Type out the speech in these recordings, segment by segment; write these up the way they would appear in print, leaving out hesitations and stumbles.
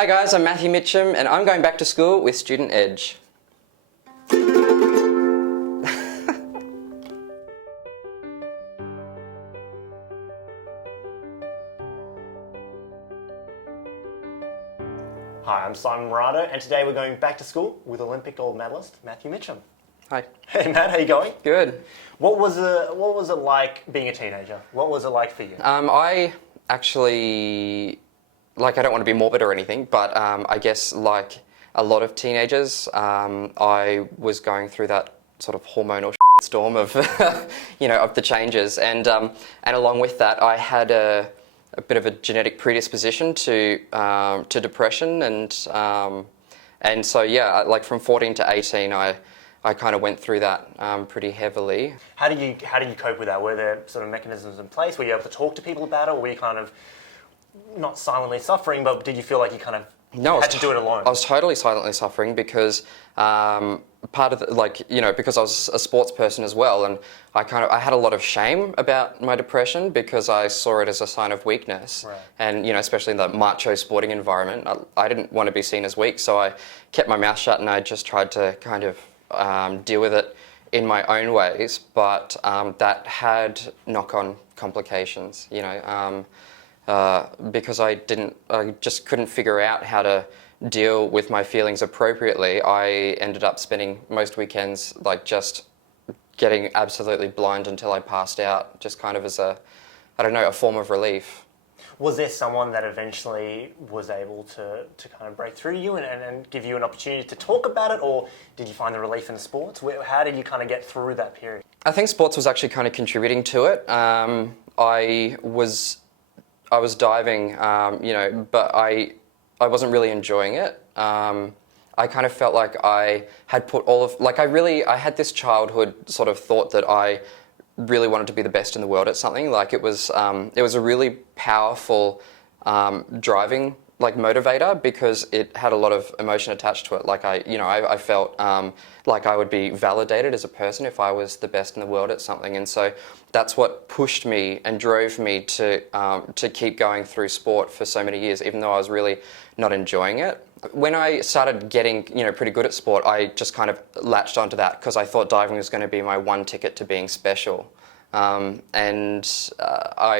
Hi guys, I'm Matthew Mitcham and I'm going back to school with Student Edge. Hi, I'm Simon Morado, and today we're going back to school with Olympic gold medalist Matthew Mitcham. Hi. Hey Matt, how you going? Good. What was it like being a teenager? What was it like for you? I actually, I don't want to be morbid or anything, but I guess like a lot of teenagers, I was going through that sort of hormonal storm of, of the changes, and along with that, I had a bit of a genetic predisposition to depression, and so yeah, like from 14 to 18, I kind of went through that pretty heavily. How do you cope with that? Were there sort of mechanisms in place? Were you able to talk to people about it, or were you kind of not silently suffering, but did you feel like you kind of had to do it alone? I was totally silently suffering because part of the, because I was a sports person as well, and I had a lot of shame about my depression because I saw it as a sign of weakness. Right. And especially in the macho sporting environment, I didn't want to be seen as weak, so I kept my mouth shut and I just tried to kind of deal with it in my own ways, but that had knock-on complications, because I just couldn't figure out how to deal with my feelings appropriately. I ended up spending most weekends just getting absolutely blind until I passed out, just kind of as a form of relief. Was there someone that eventually was able to kind of break through you and give you an opportunity to talk about it, or did you find the relief in sports? How did you kind of get through that period? I think sports was actually kind of contributing to it. I was diving, but I wasn't really enjoying it. I kind of felt like I had put I had this childhood sort of thought that I really wanted to be the best in the world at something. It was a really powerful driving motivator because it had a lot of emotion attached to it. I felt like I would be validated as a person if I was the best in the world at something, and so that's what pushed me and drove me to keep going through sport for so many years, even though I was really not enjoying it. When I started getting pretty good at sport, I just kind of latched onto that because I thought diving was going to be my one ticket to being special. I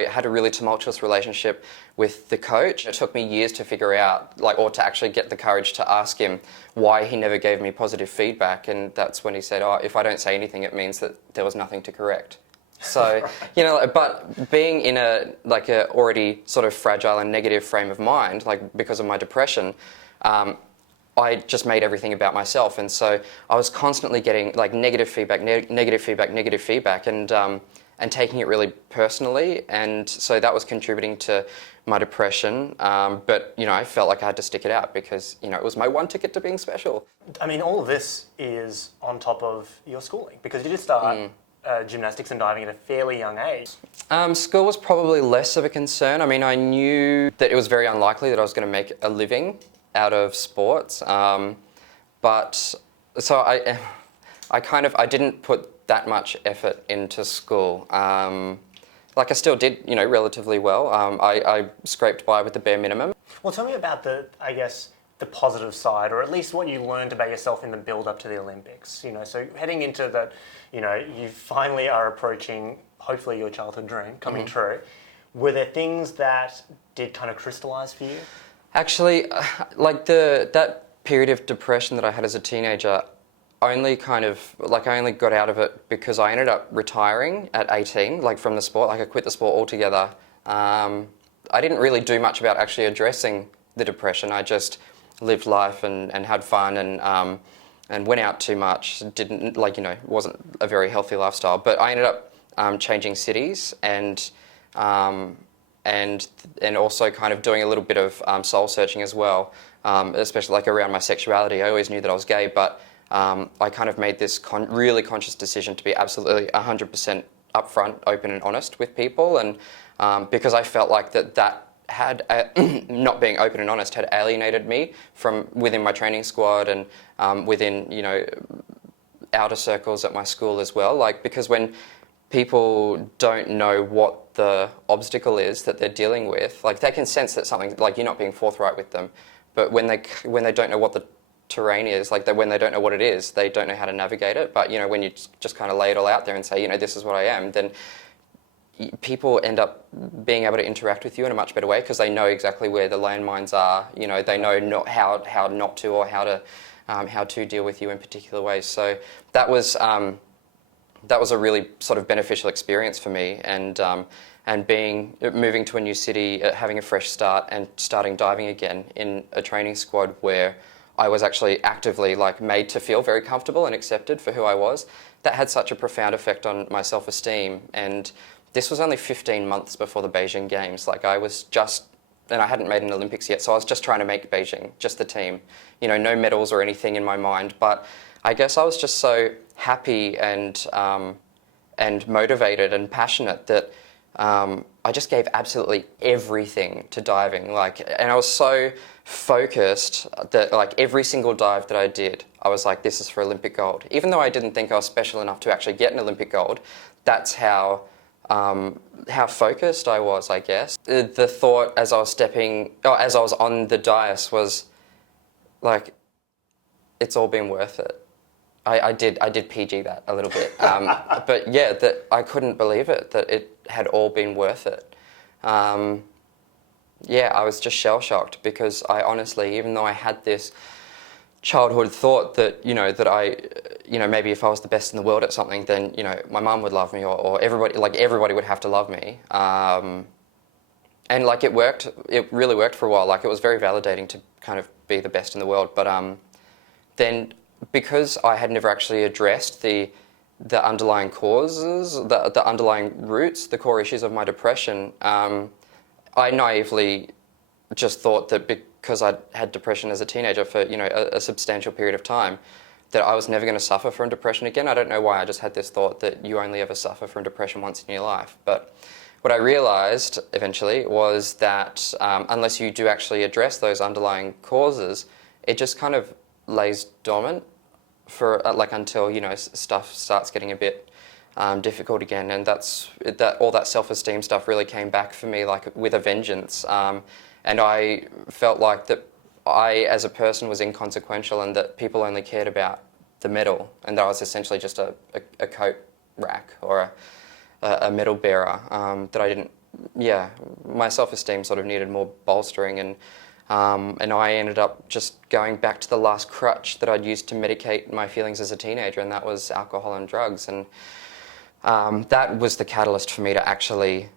had a really tumultuous relationship with the coach. It took me years to figure out, or to actually get the courage to ask him why he never gave me positive feedback, and that's when he said, if I don't say anything, it means that there was nothing to correct. So, but being in a already sort of fragile and negative frame of mind, because of my depression, I just made everything about myself, and so I was constantly getting negative feedback, and taking it really personally, and so that was contributing to my depression. But I felt like I had to stick it out because it was my one ticket to being special. I mean, all of this is on top of your schooling because you did start gymnastics and diving at a fairly young age. School was probably less of a concern. I mean, I knew that it was very unlikely that I was going to make a living out of sports, but so I didn't put that much effort into school. I still did, relatively well. I scraped by with the bare minimum. Well, tell me about the positive side, or at least what you learned about yourself in the build-up to the Olympics. So heading into that, you finally are approaching, hopefully, your childhood dream coming true. Were there things that did kind of crystallise for you? Actually, that period of depression that I had as a teenager, I only got out of it because I ended up retiring at 18, from the sport. I quit the sport altogether. I didn't really do much about actually addressing the depression. I just lived life and had fun and went out too much. Didn't wasn't a very healthy lifestyle. But I ended up changing cities and also kind of doing a little bit of soul searching as well, especially around my sexuality. I always knew that I was gay, but I kind of made this really conscious decision to be absolutely 100% upfront, open and honest with people, and because I felt like that had, not being open and honest, had alienated me from within my training squad and within, outer circles at my school as well. Because when people don't know what the obstacle is that they're dealing with, they can sense that something, you're not being forthright with them. but when they don't know what the terrain is, like when they don't know what it is, they don't know how to navigate it. But when you just kind of lay it all out there and say, this is what I am, then people end up being able to interact with you in a much better way because they know exactly where the landmines are. They know not how not to, or how to deal with you in particular ways. So that was a really sort of beneficial experience for me, and moving to a new city, having a fresh start, and starting diving again in a training squad where I was actually actively made to feel very comfortable and accepted for who I was. That had such a profound effect on my self-esteem. And this was only 15 months before the Beijing Games. And I hadn't made an Olympics yet, so I was just trying to make Beijing, just the team. No medals or anything in my mind, but I guess I was just so happy and motivated and passionate that I just gave absolutely everything to diving. And I was so focused that every single dive that I did, I was like, this is for Olympic gold. Even though I didn't think I was special enough to actually get an Olympic gold, that's how focused I was, I guess. The thought as I was on the dais was it's all been worth it. I did PG that a little bit, but yeah, that I couldn't believe it, that it had all been worth it. I was just shell-shocked because I honestly, even though I had this childhood thought that maybe if I was the best in the world at something, then my mum would love me, or everybody would have to love me, and it worked. It really worked for a while. It was very validating to kind of be the best in the world, but then because I had never actually addressed the underlying causes, the underlying roots, the core issues of my depression, I naively just thought that because I'd had depression as a teenager for a substantial period of time, that I was never going to suffer from depression again. I don't know why, I just had this thought that you only ever suffer from depression once in your life. But what I realised eventually was that unless you do actually address those underlying causes, it just kind of lays dormant for until stuff starts getting a bit difficult again, and all that self-esteem stuff really came back for me with a vengeance, and I felt like that I as a person was inconsequential, and that people only cared about the medal, and that I was essentially just a coat rack or a medal bearer, that I didn't, my self-esteem sort of needed more bolstering, and I ended up just going back to the last crutch that I'd used to medicate my feelings as a teenager, and that was alcohol and drugs. And that was the catalyst for me to actually,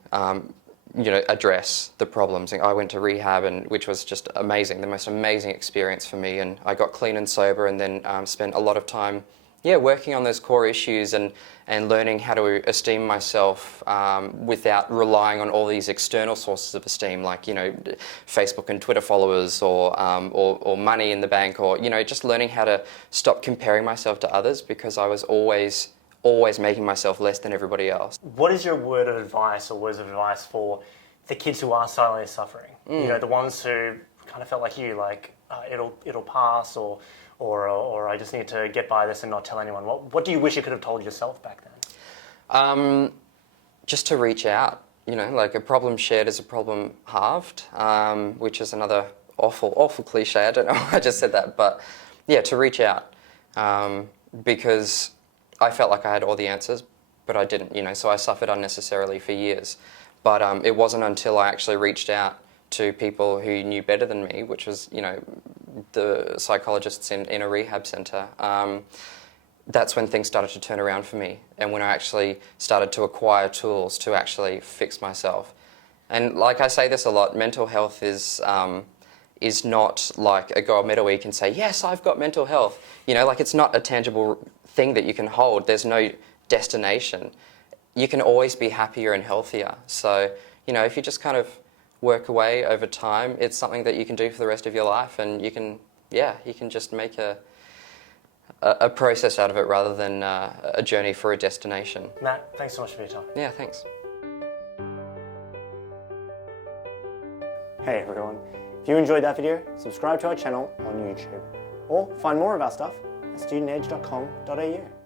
address the problems. I went to rehab, which was just amazing, the most amazing experience for me. And I got clean and sober, and then spent a lot of time, working on those core issues and learning how to esteem myself without relying on all these external sources of esteem, like Facebook and Twitter followers, or money in the bank, or just learning how to stop comparing myself to others, because I was always making myself less than everybody else. What is your word of advice or words of advice for the kids who are silently suffering? The ones who kind of felt like you, it'll pass, or I just need to get by this and not tell anyone. What do you wish you could have told yourself back then? Just to reach out. A problem shared is a problem halved, which is another awful cliche. I don't know why I just said that, but to reach out, because I felt like I had all the answers, but I didn't, so I suffered unnecessarily for years. But it wasn't until I actually reached out to people who knew better than me, which was, the psychologists in a rehab centre, that's when things started to turn around for me, and when I actually started to acquire tools to actually fix myself. And like I say this a lot, mental health is not like a gold medal where you can say, yes, I've got mental health. It's not a tangible thing that you can hold. There's no destination. You can always be happier and healthier. So, if you just kind of work away over time, it's something that you can do for the rest of your life, and you can just make a process out of it rather than a journey for a destination. Matt, thanks so much for your time. Yeah, thanks. Hey everyone, if you enjoyed that video, subscribe to our channel on YouTube, or find more of our stuff at studentedge.com.au.